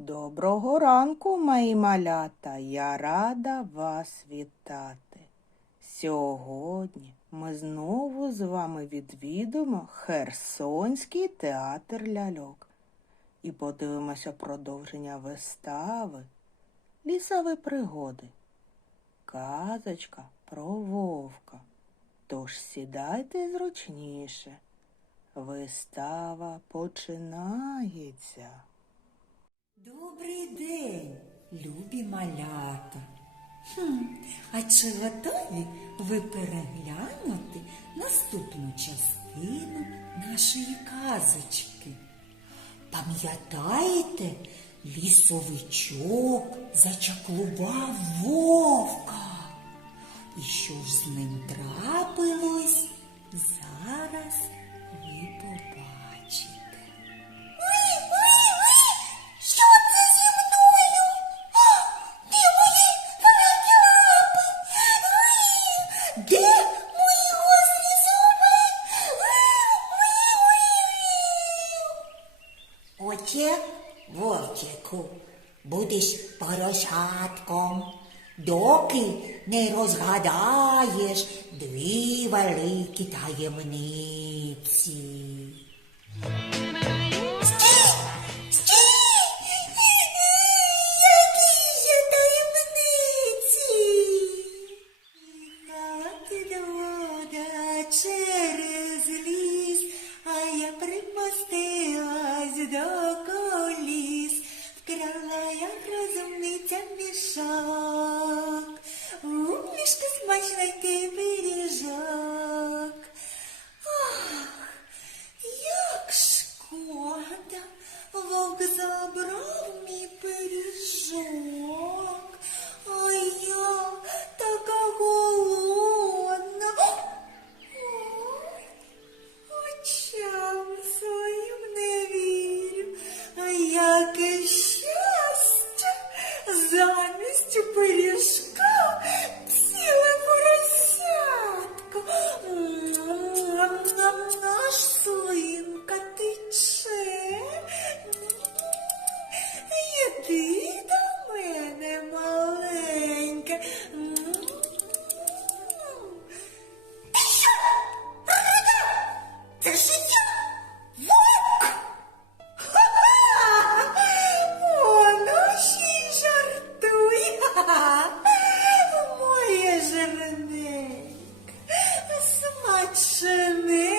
Доброго ранку, мої малята. Я рада вас вітати. Сьогодні ми знову з вами відвідуємо Херсонський театр ляльок і подивимося продовження вистави Лісові пригоди. Казочка про вовка. Тож сідайте зручніше. Вистава починається. Добрий день, любі малята. Хм, а чи готові ви переглянути наступну частину нашої казочки? Пам'ятаєте, лісовичок зачаклував вовка. І що ж з ним трапилось, зараз ви побачите. Доки не розгадаєш дві великі таємниці. 是你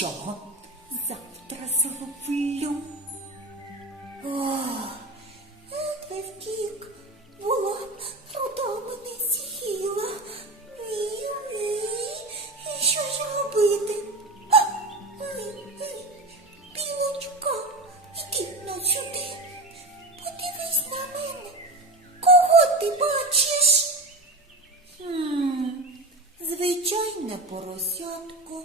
нічого, завтра зроблю. Ох, ти втік, була руда мене з'їла. І що ж робити? Білочка, іди на сюди. Подивись на мене. Кого ти бачиш? Хм, звичайне поросятко.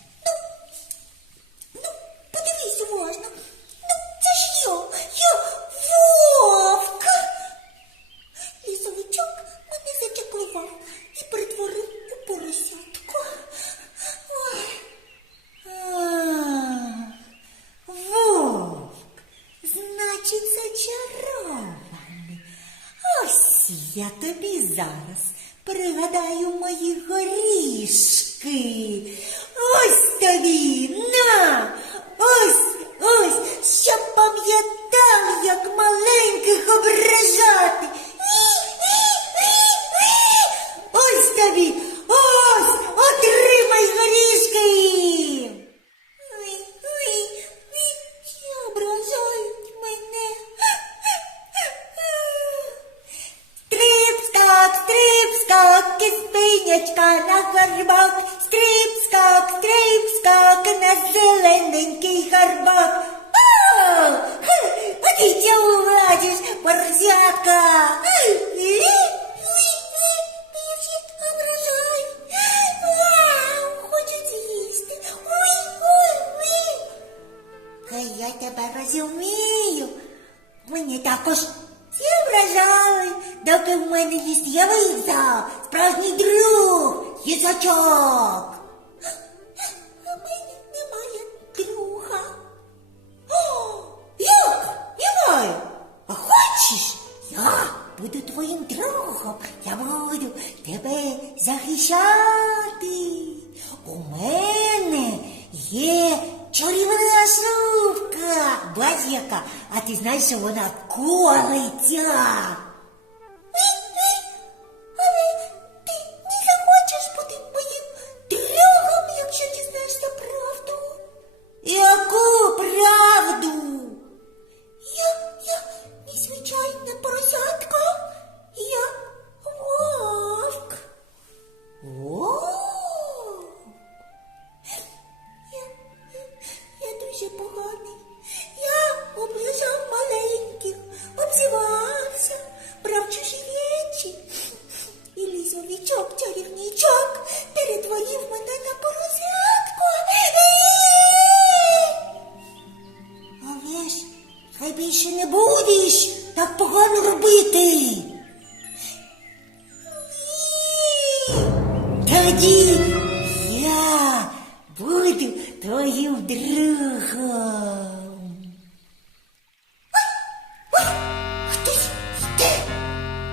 на горбок, скрип скок, скрип скок, на зелененький горбок. О, от і ти. Я тебе розумію, мені також всі вражали, доки в мене не з'явився справжній друг їжачок. В мене немає друга. О, як? Немає? А хочеш? Я буду твоїм другом. Я буду тебе захищати. У мене є чарівна шубка. Яка, а ти знаєш, що вона колиться.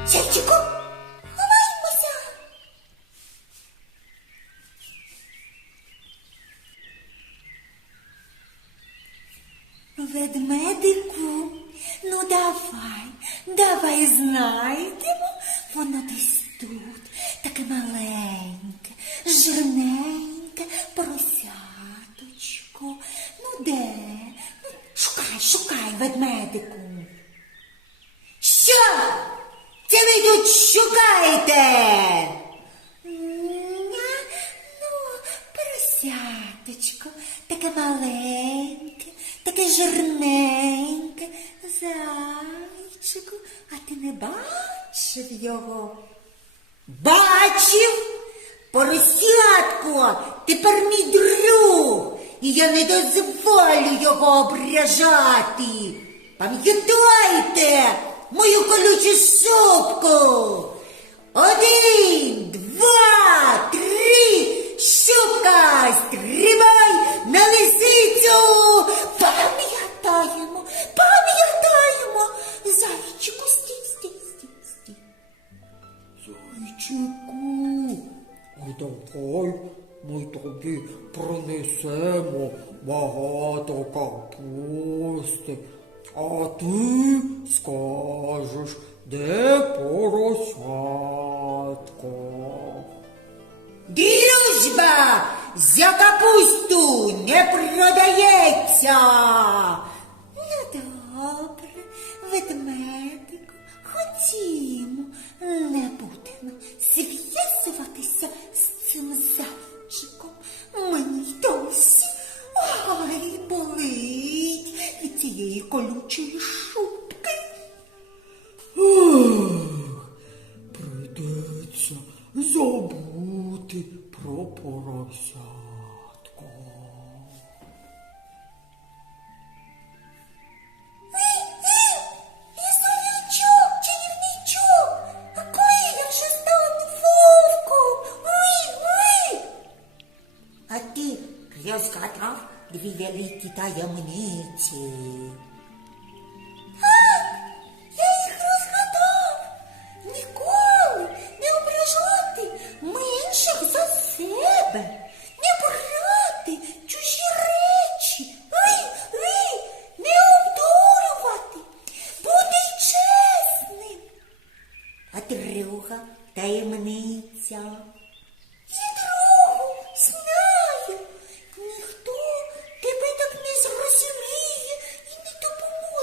Зайчику, ховаймося. Ведмедику, ну давай, давай знайдемо. Воно десь тут, таке маленьке, жирненьке поросяточко. Ну де? Ну, шукай, шукай, ведмедику. Що? Це ви тут Ня, Ну, поросяточко, таке маленьке, таке жирненьке, зайчику, а ти не бачив його? Бачив? Поросятко, тепер мій друг, і я не дозволю його ображати. Пам'ятайте скажеш, де поросятко. Дружба за капусту не продається. Ну, добре, ведмедику, ходімо, не будемо зв'язуватися з цим зайчиком. Мені досі ай болить від цієї колючої шубки. Прийдеться забути про поросятко.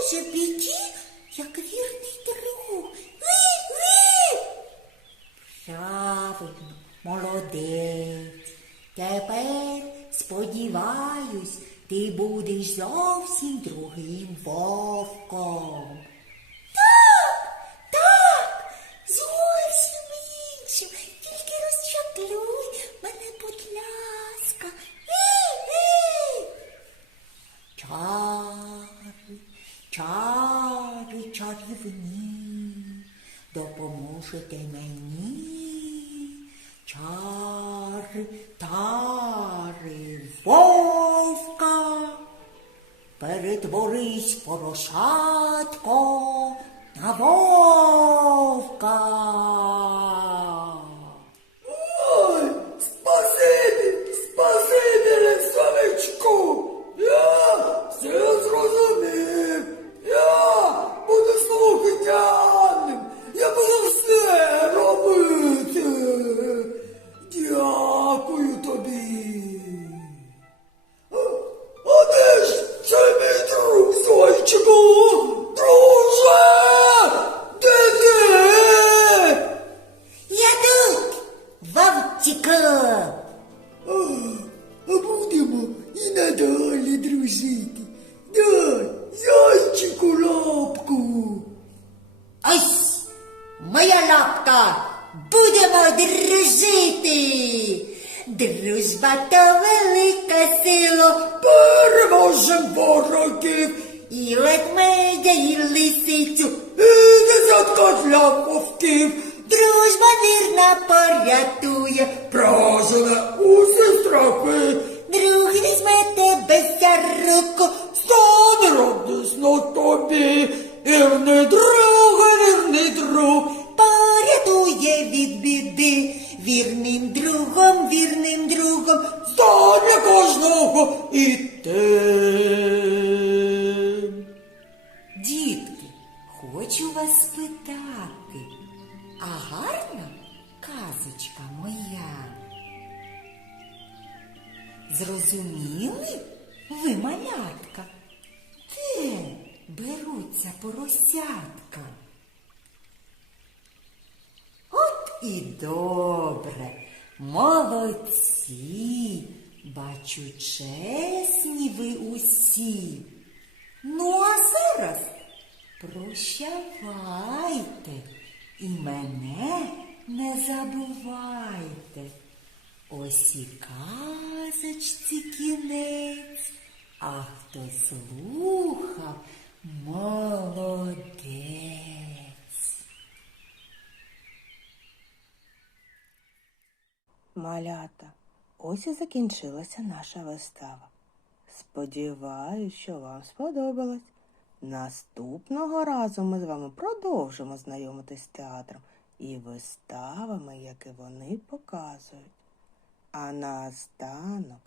Допоможе біді, як вірний друг. Ви, ви! Правильно, молодець. Тепер, сподіваюсь, ти будеш зовсім другим вовком. Так, так, зовсім іншим. Тільки розчаклюй мене, будь ласка. Ей, ей. Чари чарівні, допоможете мені. Чари, тари, вовка. Перетворись порошатко на вовка. Надалі дружити. Дай, зайчику лапку. Ось моя лапка. Будемо дружити. Дружба то велика сила. Переможем ворогів І ведмедя, і лисицю. і десятка для вовків. Дружба вірна порятує. Прожене усі страхи. Друг візьме за руку. Тобі. Вірний друг, вірний друг. Порятує від біди. Вірним другом, вірним другом. Стане кожного і тим. Дітки, хочу вас спитати, а гарна казочка моя? Зрозуміли ви, малятка? Де беруться поросятка? От і добре, молодці, бачу, чесні ви усі. Ну, а зараз прощавайте і мене не забувайте. Ось і казочці кінець, а хто слухав, молодець. Малята, ось і закінчилася наша вистава. Сподіваюсь, що вам сподобалось. Наступного разу ми з вами продовжимо знайомитись з театром і виставами, які вони показують. А наостанок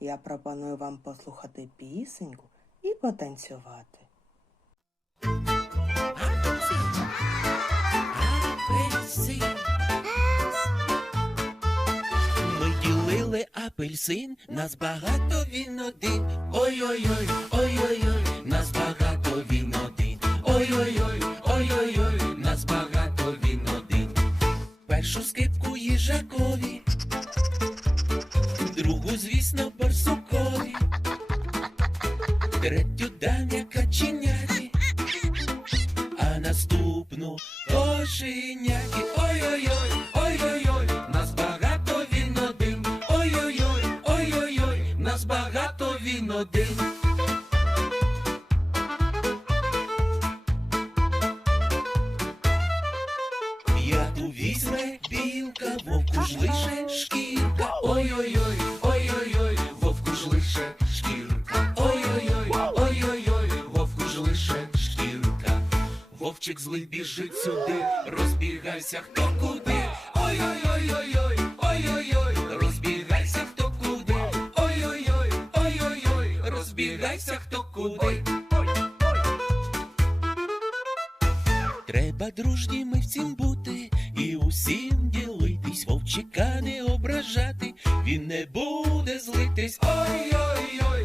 я пропоную вам послухати пісеньку і потанцювати. Ми ділили апельсин, нас багато він один. Ой-ой-ой, ой-ой-ой, нас багато він один. Ой-ой-ой, ой-ой-ой, нас багато він один. Першу скипку їжакові, другу, звісно, барсукові, третю дам'я каченяті, а наступну кошеняті. Ой-ой-ой, ой-ой-ой, нас багато він один. Ой-ой-ой, ой-ой-ой, нас багато він один. П'яту візьме білка, вовку ж лише шкірка. Ой-ой-ой, Вовчик злий біжить сюди, розбігайся хто куди. Ой-ой-ой-ой-ой, ой-ой-ой, розбігайся хто куди. Ой-ой-ой, ой-ой-ой, розбігайся хто куди. Треба дружніми всім бути і усім ділитись, вовчика не ображати, він не буде злитись. Ой-ой-ой,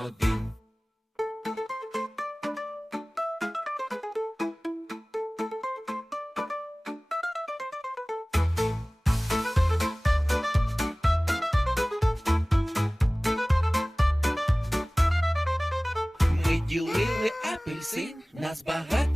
Ми ділили апельсин, нас багато.